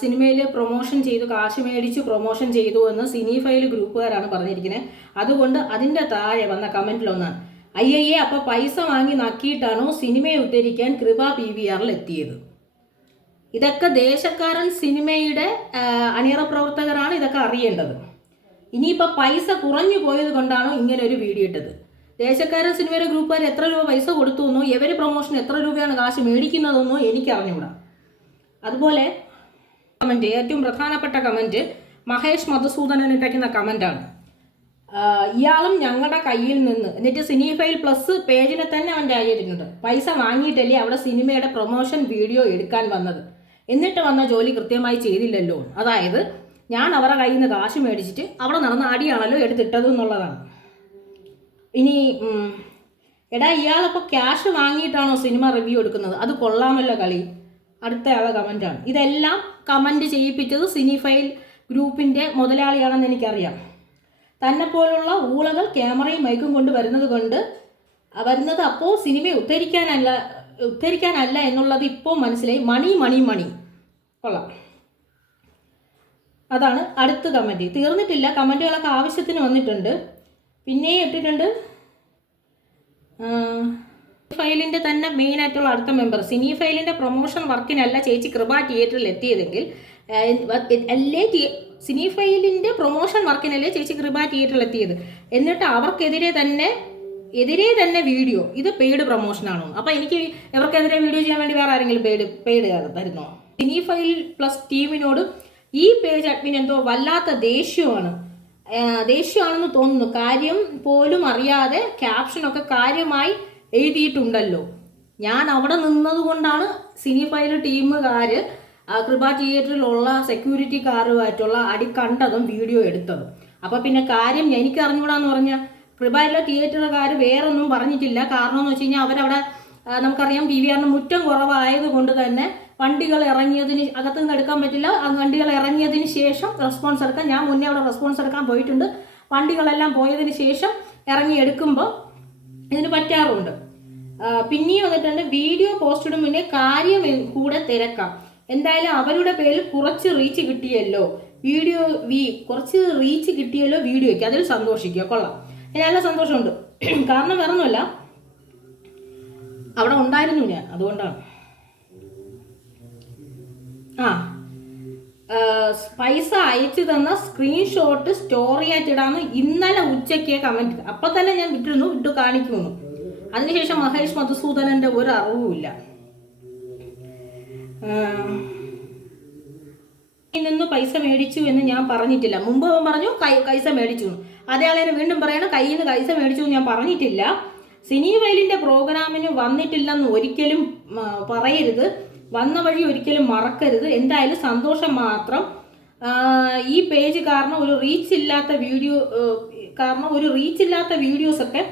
സിനിമയിൽ പ്രൊമോഷൻ ചെയ്തു കാശ് മേടിച്ച് പ്രൊമോഷൻ ചെയ്തു എന്ന് സിനി ഫയൽ ഗ്രൂപ്പുകാരാണ് പറഞ്ഞിരിക്കുന്നത് അതുകൊണ്ട് അതിന്റെ താഴെ വന്ന കമന്റിലൊന്നാണ് അയ്യയ്യേ അപ്പോൾ പൈസ വാങ്ങി നക്കിയിട്ടാണോ സിനിമയെ ഉദ്ധരിക്കാൻ കൃപ പി വി ആറിൽ എത്തിയത്? ഇതൊക്കെ ദേശക്കാരൻ സിനിമയുടെ അണിയറ പ്രവർത്തകരാണ് ഇതൊക്കെ അറിയേണ്ടത്. ഇനിയിപ്പോൾ പൈസ കുറഞ്ഞു പോയത് കൊണ്ടാണോ ഇങ്ങനെ ഒരു വീഡിയോ ഇട്ടത്? ദേശക്കാരൻ സിനിമയുടെ ഗ്രൂപ്പുകാർ എത്ര രൂപ പൈസ കൊടുത്തു എന്നോ എവര് പ്രൊമോഷൻ എത്ര രൂപയാണ് കാശ് മേടിക്കുന്നതെന്നോ എനിക്ക് അറിഞ്ഞുകൂടാ അതുപോലെ കമന്റ് ഏറ്റവും പ്രധാനപ്പെട്ട കമന്റ് മഹേഷ് മധുസൂദനൻ ഇട്ടയ്ക്കുന്ന കമന്റാണ് ഇയാളും ഞങ്ങളുടെ കയ്യിൽ നിന്ന് എന്നിട്ട് സിനിഫൈൽ പ്ലസ് പേജിനെ തന്നെ അവൻ രാജിട്ടുണ്ട് പൈസ വാങ്ങിയിട്ടല്ലേ അവിടെ സിനിമയുടെ പ്രൊമോഷൻ വീഡിയോ എടുക്കാൻ വന്നത്. എന്നിട്ട് വന്ന ജോലി കൃത്യമായി ചെയ്തില്ലല്ലോ. അതായത് ഞാൻ അവരുടെ കയ്യിൽ നിന്ന് കാശ് മേടിച്ചിട്ട് അവിടെ നടന്ന അടിയാണല്ലോ എടുത്തിട്ടത് എന്നുള്ളതാണ്. ഇനി എടാ ഇയാളപ്പോൾ ക്യാഷ് വാങ്ങിയിട്ടാണോ സിനിമ റിവ്യൂ എടുക്കുന്നത്? അത് കൊള്ളാമല്ലോ കളി. അടുത്ത ആളെ കമന്റാണ് ഇതെല്ലാം കമന്റ് ചെയ്യിപ്പിച്ചത് സിനിഫൈൽ ഗ്രൂപ്പിന്റെ മുതലാളിയാണെന്ന് എനിക്കറിയാം. തന്നെ പോലുള്ള ഊളകൾ ക്യാമറയും മൈക്കും കൊണ്ട് വരുന്നത് കൊണ്ട് വരുന്നത് അപ്പോൾ സിനിമയെ ഉദ്ധരിക്കാനല്ല ഉദ്ധരിക്കാനല്ല എന്നുള്ളത് ഇപ്പോൾ മനസ്സിലായി. മണി മണി മണി. കൊള്ളാം. അതാണ് അടുത്ത കമന്റ് തീർന്നിട്ടില്ല. കമന്റുകളൊക്കെ ആവശ്യത്തിന് വന്നിട്ടുണ്ട്. പിന്നെയും ഇട്ടിട്ടുണ്ട്. ആ, ഫയലിന്റെ തന്നെ മെയിൻ ആയിട്ടുള്ള അടുത്ത മെമ്പർ സിനി ഫയലിന്റെ പ്രൊമോഷൻ വർക്കിനല്ല ചേച്ചി കൃപ തിയേറ്ററിൽ എത്തിയതെങ്കിൽ അല്ലേ സിനി ഫയലിന്റെ പ്രൊമോഷൻ വർക്കിനല്ലേ ചേച്ചി കൃപ തിയേറ്ററിൽ എത്തിയത്? എന്നിട്ട് അവർക്കെതിരെ തന്നെ എതിരെ തന്നെ വീഡിയോ ഇത് പെയ്ഡ് പ്രൊമോഷനാണോ അപ്പൊ എനിക്ക് ഇവർക്കെതിരെ വീഡിയോ ചെയ്യാൻ വേണ്ടി വേറെ ആരെങ്കിലും പെയ്ഡ് പെയ്ഡ് തരുന്നോ? സിനി ഫയൽ പ്ലസ് ടീമിനോട് ഈ പേജ് അഡ്മിൻ എന്തോ വല്ലാത്ത ദേഷ്യമാണ്. ദേഷ്യമാണെന്ന് തോന്നുന്നു. കാര്യം പോലും അറിയാതെ ക്യാപ്ഷനൊക്കെ കാര്യമായി എഴുതിയിട്ടുണ്ടല്ലോ. ഞാൻ അവിടെ നിന്നതുകൊണ്ടാണ് സിനിഫൈൽ ടീമുകാർ കൃപ തിയേറ്ററിലുള്ള സെക്യൂരിറ്റി കാറുമായിട്ടുള്ള അടി കണ്ടതും വീഡിയോ എടുത്തതും. അപ്പോൾ പിന്നെ കാര്യം എനിക്ക് അറിഞ്ഞുകൂടാന്ന് പറഞ്ഞാൽ കൃപയിലെ തിയേറ്ററുകാർ വേറൊന്നും പറഞ്ഞിട്ടില്ല. കാരണം എന്ന് വെച്ച് കഴിഞ്ഞാൽ അവരവിടെ നമുക്കറിയാം പി വി ആറിന് മുറ്റം കുറവായത് കൊണ്ട് തന്നെ വണ്ടികൾ ഇറങ്ങിയതിന് അകത്ത് നിന്ന് എടുക്കാൻ പറ്റില്ല. വണ്ടികൾ ഇറങ്ങിയതിന് ശേഷം റെസ്പോൺസ് എടുക്കാൻ ഞാൻ മുന്നേ അവിടെ റെസ്പോൺസ് എടുക്കാൻ പോയിട്ടുണ്ട്. വണ്ടികളെല്ലാം പോയതിന് ശേഷം ഇറങ്ങി എടുക്കുമ്പോൾ ഇതിന് പറ്റാറുമുണ്ട് ആ, പിന്നെയും വന്നിട്ടുണ്ട് വീഡിയോ പോസ്റ്റിന് മുന്നേ കാര്യം കൂടെ തിരക്കാം. എന്തായാലും അവരുടെ പേരിൽ കുറച്ച് റീച്ച് കിട്ടിയല്ലോ. വീഡിയോ വി കുറച്ച് റീച്ച് കിട്ടിയല്ലോ വീഡിയോയ്ക്ക്. അതിൽ സന്തോഷിക്കുക. കൊള്ളാം. ഞാൻ നല്ല സന്തോഷമുണ്ട്. കാരണം വേറൊന്നുമല്ല. അവിടെ ഉണ്ടായിരുന്നു ഞാൻ. അതുകൊണ്ടാണ്. ആ. പൈസ അയച്ചു തന്ന സ്ക്രീൻഷോട്ട് സ്റ്റോറി ആയിട്ട് ഇടാന്ന് ഇന്നലെ ഉച്ചയ്ക്ക് കമന്റ് അപ്പൊ തന്നെ ഞാൻ വിട്ടിരുന്നു. ഇട്ട് കാണിക്കുന്നു അതിനുശേഷം മഹേഷ് മധുസൂദനന്റെ ഒരു അറിവുമില്ല. നിന്ന് പൈസ മേടിച്ചു എന്ന് ഞാൻ പറഞ്ഞിട്ടില്ല. മുമ്പ് അവൻ പറഞ്ഞു കൈ പൈസ മേടിച്ചു. അതേയാളെ വീണ്ടും പറയണം കയ്യിൽ നിന്ന് പൈസ മേടിച്ചു എന്ന് ഞാൻ പറഞ്ഞിട്ടില്ല. സിനി വൈലിന്റെ പ്രോഗ്രാമിന് വന്നിട്ടില്ലെന്ന് ഒരിക്കലും പറയരുത്. വന്ന വഴി ഒരിക്കലും മറക്കരുത്. എന്തായാലും സന്തോഷം മാത്രം. ഈ പേജ് കാരണം ഒരു റീച്ച് ഇല്ലാത്ത വീഡിയോ കാരണം ഒരു റീച്ച് ഇല്ലാത്ത വീഡിയോസൊക്കെ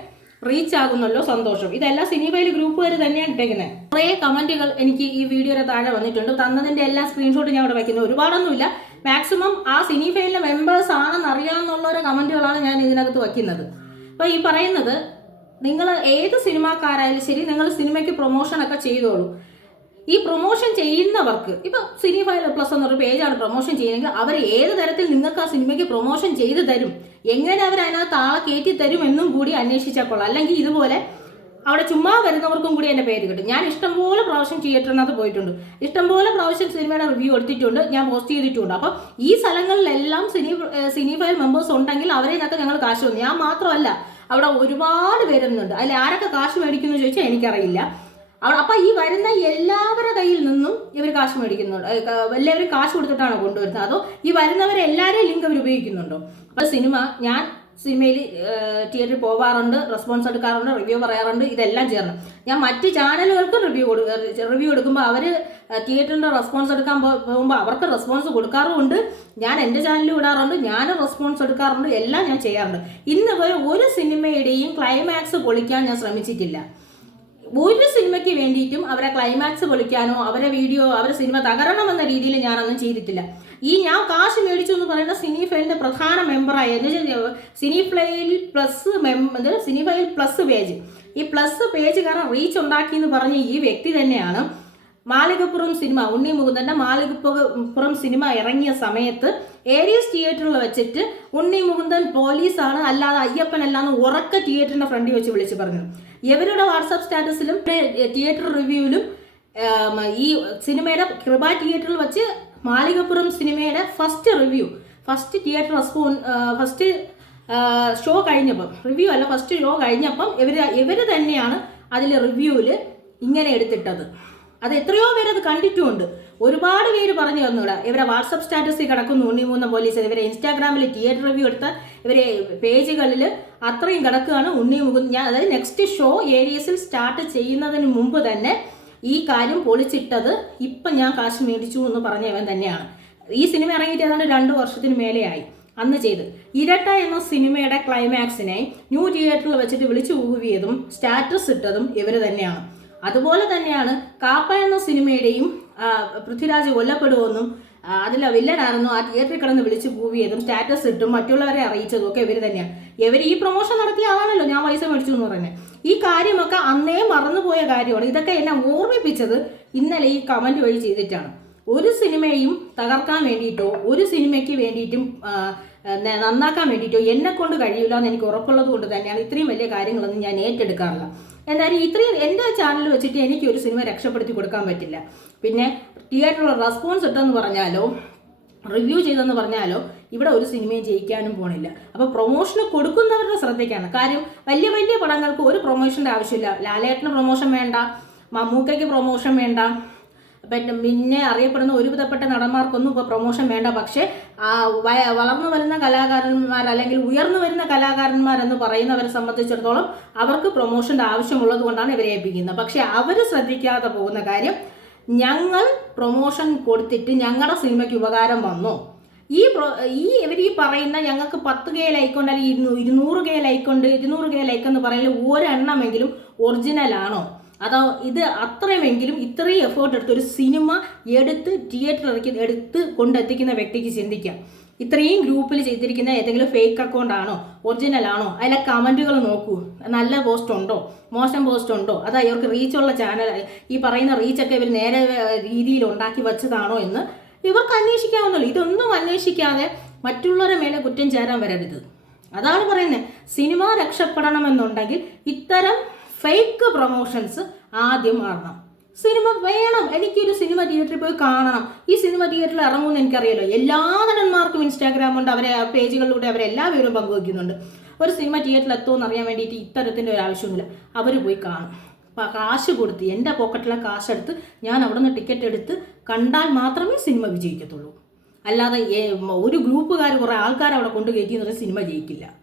റീച്ച് ആകുന്നല്ലോ സന്തോഷം. ഇതെല്ലാം സിനിമയിൽ ഗ്രൂപ്പുകാർ തന്നെയാണ് ഇട്ടേക്കുന്നത് കുറേ കമന്റുകൾ എനിക്ക് ഈ വീഡിയോയുടെ താഴെ വന്നിട്ടുണ്ട്. തന്നതിന്റെ എല്ലാ സ്ക്രീൻഷോട്ട് ഞാൻ ഇവിടെ വയ്ക്കുന്നത് ഒരുപാടൊന്നുമില്ല. മാക്സിമം ആ സിനി ഫൈലിലെ മെമ്പേഴ്സ് ആണെന്ന് അറിയാമെന്നുള്ളവരെ കമന്റുകളാണ് ഞാൻ ഇതിനകത്ത് വയ്ക്കുന്നത് അപ്പോൾ ഈ പറയുന്നത് നിങ്ങൾ ഏത് സിനിമാക്കാരായാലും ശരി നിങ്ങൾ സിനിമയ്ക്ക് പ്രൊമോഷൻ ഒക്കെ ചെയ്തോളൂ. ഈ പ്രൊമോഷൻ ചെയ്യുന്നവർക്ക് ഇപ്പൊ സിനി ഫയൽ പ്ലസ് എന്നൊരു പേജാണ് പ്രൊമോഷൻ ചെയ്യുന്നെങ്കിൽ അവർ ഏത് തരത്തിൽ നിങ്ങൾക്ക് ആ സിനിമയ്ക്ക് പ്രൊമോഷൻ ചെയ്ത് തരും എങ്ങനെ അവർ അതിനകത്ത് ആളെ കയറ്റി തരും എന്നും കൂടി അന്വേഷിച്ചാൽ കൊള്ളാം. അല്ലെങ്കിൽ ഇതുപോലെ അവിടെ ചുമ്മാ വരുന്നവർക്കും കൂടി എന്റെ പേര് കിട്ടും. ഞാൻ ഇഷ്ടംപോലെ പ്രാവശ്യം തിയേറ്ററിനകത്ത് പോയിട്ടുണ്ട്. ഇഷ്ടംപോലെ പ്രാവശ്യം സിനിമയുടെ റിവ്യൂ എടുത്തിട്ടുണ്ട്. ഞാൻ പോസ്റ്റ് ചെയ്തിട്ടുണ്ട്. അപ്പം ഈ സ്ഥലങ്ങളിലെല്ലാം സിനി സിനി ഫയൽ മെമ്പേഴ്സ് ഉണ്ടെങ്കിൽ അവരെ നിന്നൊക്കെ ഞങ്ങൾ കാശ് വന്നു ഞാൻ മാത്രമല്ല അവിടെ ഒരുപാട് പേരുന്നുണ്ട് അതിൽ ആരൊക്കെ കാശ് മേടിക്കുന്നു ചോദിച്ചാൽ എനിക്കറിയില്ല. അപ്പം ഈ വരുന്ന എല്ലാവരുടെ കയ്യിൽ നിന്നും ഇവർ കാശ് മേടിക്കുന്നുണ്ട്. എല്ലാവരും കാശ് കൊടുത്തിട്ടാണോ കൊണ്ടുവരുന്നത്? അതോ ഈ വരുന്നവരെ എല്ലാവരെയും ലിങ്ക് അവർ ഉപയോഗിക്കുന്നുണ്ടോ? അപ്പോൾ സിനിമ ഞാൻ സിനിമയിൽ തിയേറ്ററിൽ പോകാറുണ്ട് റെസ്പോൺസ് എടുക്കാറുണ്ട് റിവ്യൂ പറയാറുണ്ട് ഇതെല്ലാം ചേർന്ന്. ഞാൻ മറ്റ് ചാനലുകൾക്ക് റിവ്യൂ കൊടു റിവ്യൂ എടുക്കുമ്പോൾ അവർ തിയേറ്ററിന്റെ റെസ്പോൺസ് എടുക്കാൻ പോകുമ്പോൾ അവർക്ക് റെസ്പോൺസ് കൊടുക്കാറുമുണ്ട് ഞാൻ എന്റെ ചാനലിൽ വിടാറുണ്ട് ഞാൻ റെസ്പോൺസ് എടുക്കാറുണ്ട് എല്ലാം ഞാൻ ചെയ്യാറുണ്ട്. ഇന്ന് ഒരു സിനിമയുടെയും ക്ലൈമാക്സ് പൊളിക്കാൻ ഞാൻ ശ്രമിച്ചിട്ടില്ല. ഒരു സിനിമയ്ക്ക് വേണ്ടിയിട്ടും അവരെ ക്ലൈമാക്സ് പൊളിക്കാനോ അവരെ വീഡിയോ അവരെ സിനിമ തകരണമെന്ന രീതിയിൽ ഞാനൊന്നും ചെയ്തിട്ടില്ല. ഈ ഞാൻ കാശ് മേടിച്ചു എന്ന് പറയുന്ന സിനി ഫയലിന്റെ പ്രധാന മെമ്പറായ cinephile plus member cinephile plus page ഈ പ്ലസ് പേജ് കാരണം റീച്ച് ഉണ്ടാക്കി എന്ന് പറഞ്ഞ ഈ വ്യക്തി തന്നെയാണ് മാളികപ്പുറം സിനിമ ഉണ്ണി മുകുന്ദന്റെ മാളികപ്പുറം സിനിമ ഇറങ്ങിയ സമയത്ത് ഏരിയസ് തിയേറ്ററിൽ വെച്ചിട്ട് ഉണ്ണി മുകുന്ദൻ പോലീസാണ് അല്ലാതെ അയ്യപ്പൻ അല്ലാന്ന് ഉറക്ക തിയേറ്ററിന്റെ ഫ്രണ്ടിൽ വെച്ച് വിളിച്ചു പറഞ്ഞു. ഇവരുടെ വാട്സാപ്പ് സ്റ്റാറ്റസിലും തിയേറ്റർ റിവ്യൂവിലും ഈ സിനിമയുടെ കൃപ തിയേറ്ററിൽ വെച്ച് മാളികപ്പുറം സിനിമയുടെ first review first theatre response first show കഴിഞ്ഞപ്പം റിവ്യൂ അല്ല ഫസ്റ്റ് ഷോ കഴിഞ്ഞപ്പം ഇവർ ഇവർ തന്നെയാണ് അതിൽ റിവ്യൂവിൽ ഇങ്ങനെ എടുത്തിട്ടത്. അത് എത്രയോ പേരത് കണ്ടിട്ടുമുണ്ട്. ഒരുപാട് പേര് പറഞ്ഞു തന്നൂടാ ഇവരെ വാട്സപ്പ് സ്റ്റാറ്റസിൽ കിടക്കുന്നു. ഉണ്ണി മൂന്ന പോലീസ് ഇവരെ ഇൻസ്റ്റാഗ്രാമിൽ തിയേറ്റർ റിവ്യൂ എടുത്ത ഇവരെ പേജുകളിൽ അത്രയും കിടക്കുകയാണ് ഉണ്ണി മുകുന്ന് ഞാൻ അതായത് നെക്സ്റ്റ് ഷോ ഏരിയസിൽ സ്റ്റാർട്ട് ചെയ്യുന്നതിന് മുമ്പ് തന്നെ ഈ കാര്യം പൊളിച്ചിട്ടത് ഇപ്പം ഞാൻ കാശ് മേടിച്ചു എന്ന് പറഞ്ഞവൻ തന്നെയാണ്. ഈ സിനിമ ഇറങ്ങിയിട്ട് ഏതാണ്ട് രണ്ട് വർഷത്തിന് മേലെയായി അന്ന് ചെയ്ത്. ഇരട്ട എന്ന സിനിമയുടെ ക്ലൈമാക്സിനെ ന്യൂ തിയേറ്ററിൽ വെച്ചിട്ട് വിളിച്ചു കൂവിയതും സ്റ്റാറ്റസ് ഇട്ടതും ഇവർ തന്നെയാണ്. അതുപോലെ തന്നെയാണ് കാപ്പ എന്ന സിനിമയുടെയും പൃഥ്വിരാജ് കൊല്ലപ്പെടുമെന്നും അതിലെ വില്ലനായിരുന്നു ആ തിയേറ്ററിൽ കിടന്ന് വിളിച്ച് വിളിച്ചു ചെയ്തും സ്റ്റാറ്റസ് ഇട്ടും മറ്റുള്ളവരെ അറിയിച്ചതും ഒക്കെ ഇവർ തന്നെയാണ് ഇവർ ഈ പ്രൊമോഷൻ നടത്തിയ ആളാണല്ലോ ഞാൻ പൈസ മേടിച്ചു എന്ന് പറഞ്ഞത് ഈ കാര്യമൊക്കെ അന്നേ മറന്നുപോയ കാര്യമാണ്. ഇതൊക്കെ എന്നെ ഓർമ്മിപ്പിച്ചത് ഇന്നലെ ഈ കമന്റ് വഴി ചെയ്തിട്ടാണ്. ഒരു സിനിമയും തകർക്കാൻ വേണ്ടിയിട്ടോ ഒരു സിനിമയ്ക്ക് വേണ്ടിയിട്ടും നന്നാക്കാൻ വേണ്ടിയിട്ടോ എന്നെ കൊണ്ട് കഴിയില്ല എന്ന് എനിക്ക് ഉറപ്പുള്ളത് കൊണ്ട് തന്നെയാണ് ഇത്രയും വലിയ കാര്യങ്ങളൊന്നും ഞാൻ ഏറ്റെടുക്കാറില്ല. എന്തായാലും ഇത്രയും എന്റെ ചാനൽ വെച്ചിട്ട് എനിക്ക് ഒരു സിനിമ രക്ഷപ്പെടുത്തി കൊടുക്കാൻ പറ്റില്ല. പിന്നെ തിയേറ്ററിലുള്ള റെസ്പോൺസ് ഇട്ടെന്ന് പറഞ്ഞാലോ റിവ്യൂ ചെയ്തെന്ന് പറഞ്ഞാലോ ഇവിടെ ഒരു സിനിമയും ജയിക്കാനും പോണില്ല. അപ്പോൾ പ്രൊമോഷൻ കൊടുക്കുന്നവരുടെ ശ്രദ്ധയ്ക്കാണ്. കാര്യം വലിയ വലിയ പടങ്ങൾക്ക് ഒരു പ്രൊമോഷന്റെ ആവശ്യമില്ല. ലാലേട്ടന് പ്രൊമോഷൻ വേണ്ട മമ്മൂക്കയ്ക്ക് പ്രൊമോഷൻ വേണ്ട പിന്നെ പിന്നെ അറിയപ്പെടുന്ന ഒരുവിധപ്പെട്ട നടന്മാർക്കൊന്നും ഇപ്പോൾ പ്രൊമോഷൻ വേണ്ട. പക്ഷേ വളർന്നു വരുന്ന കലാകാരന്മാർ അല്ലെങ്കിൽ ഉയർന്നു വരുന്ന കലാകാരന്മാരെന്ന് പറയുന്നവരെ സംബന്ധിച്ചിടത്തോളം അവർക്ക് പ്രൊമോഷന്റെ ആവശ്യമുള്ളത് കൊണ്ടാണ് ഇവരെ ഏൽപ്പിക്കുന്നത്. പക്ഷേ അവർ ശ്രദ്ധിക്കാതെ പോകുന്ന കാര്യം ഞങ്ങൾ പ്രൊമോഷൻ കൊടുത്തിട്ട് ഞങ്ങളുടെ സിനിമയ്ക്ക് ഉപകാരം വന്നു. ഈ പ്രൊ ഈ ഇവർ ഈ പറയുന്ന ഞങ്ങൾക്ക് പത്ത് കെ ലൈക്കുണ്ട് അല്ലെങ്കിൽ ഇരുന്നൂ- ഇരുന്നൂറ് കെ ലൈക്കുണ്ട് ഇരുന്നൂറ് കെ ലൈക്ക് എന്ന് പറയുന്നത് ഒരെണ്ണമെങ്കിലും ഒറിജിനൽ ആണോ? അതോ ഇത് അത്രയുമെങ്കിലും ഇത്രയും എഫേർട്ട് എടുത്ത് ഒരു സിനിമ എടുത്ത് തിയേറ്റർ ഇറക്കി എടുത്ത് കൊണ്ടെത്തിക്കുന്ന വ്യക്തിക്ക് ചിന്തിക്കാം. ഇത്രയും ഗ്രൂപ്പിൽ ചെയ്തിരിക്കുന്ന ഏതെങ്കിലും ഫേക്ക് അക്കൗണ്ട് ആണോ? ഒറിജിനൽ ആണോ? അതിലെ കമന്റുകൾ നോക്കൂ. നല്ല പോസ്റ്റ് ഉണ്ടോ? മോശം പോസ്റ്റ് ഉണ്ടോ? അത് ഇവർക്ക് റീച്ചുള്ള ചാനൽ ഈ പറയുന്ന റീച്ചൊക്കെ ഇവർ നേരെ രീതിയിൽ ഉണ്ടാക്കി വെച്ചതാണോ എന്ന് ഇവർക്ക് അന്വേഷിക്കാവുന്നല്ലോ ഇതൊന്നും അന്വേഷിക്കാതെ മറ്റുള്ളവരെ മേലെ കുറ്റം ചേരാൻ വരരുത്. അതാണ് പറയുന്നത് സിനിമ രക്ഷപ്പെടണമെന്നുണ്ടെങ്കിൽ ഇത്തരം ഫേക്ക് പ്രൊമോഷൻസ് ആദ്യം മാറണം. സിനിമ വേണം. എനിക്കൊരു സിനിമ തിയേറ്ററിൽ പോയി കാണണം. ഈ സിനിമ തിയേറ്ററിൽ ഇറങ്ങുമെന്ന് എനിക്കറിയാലോ. എല്ലാ നടന്മാർക്കും ഇൻസ്റ്റാഗ്രാം ഉണ്ട്. അവരെ പേജുകളിലൂടെ അവരെ എല്ലാ വിവരവും പങ്കുവയ്ക്കുന്നുണ്ട്. ഒരു സിനിമ തിയേറ്ററിൽ എത്തുമെന്ന് അറിയാൻ വേണ്ടിയിട്ട് ഇത്തരത്തിന്റെ ഒരു ആവശ്യമൊന്നുമില്ല. അവർ പോയി കാണും. കാശ് കൊടുത്ത് എന്റെ പോക്കറ്റിലെ കാശെടുത്ത് ഞാൻ അവിടെ നിന്ന് ടിക്കറ്റ് എടുത്ത് കണ്ടാൽ മാത്രമേ സിനിമ വിജയിക്കത്തുള്ളൂ. അല്ലാതെ ഒരു ഗ്രൂപ്പുകാർ കുറേ ആൾക്കാർ അവിടെ കൊണ്ടു കയറ്റി എന്ന് പറഞ്ഞാൽ സിനിമ ജയിക്കില്ല.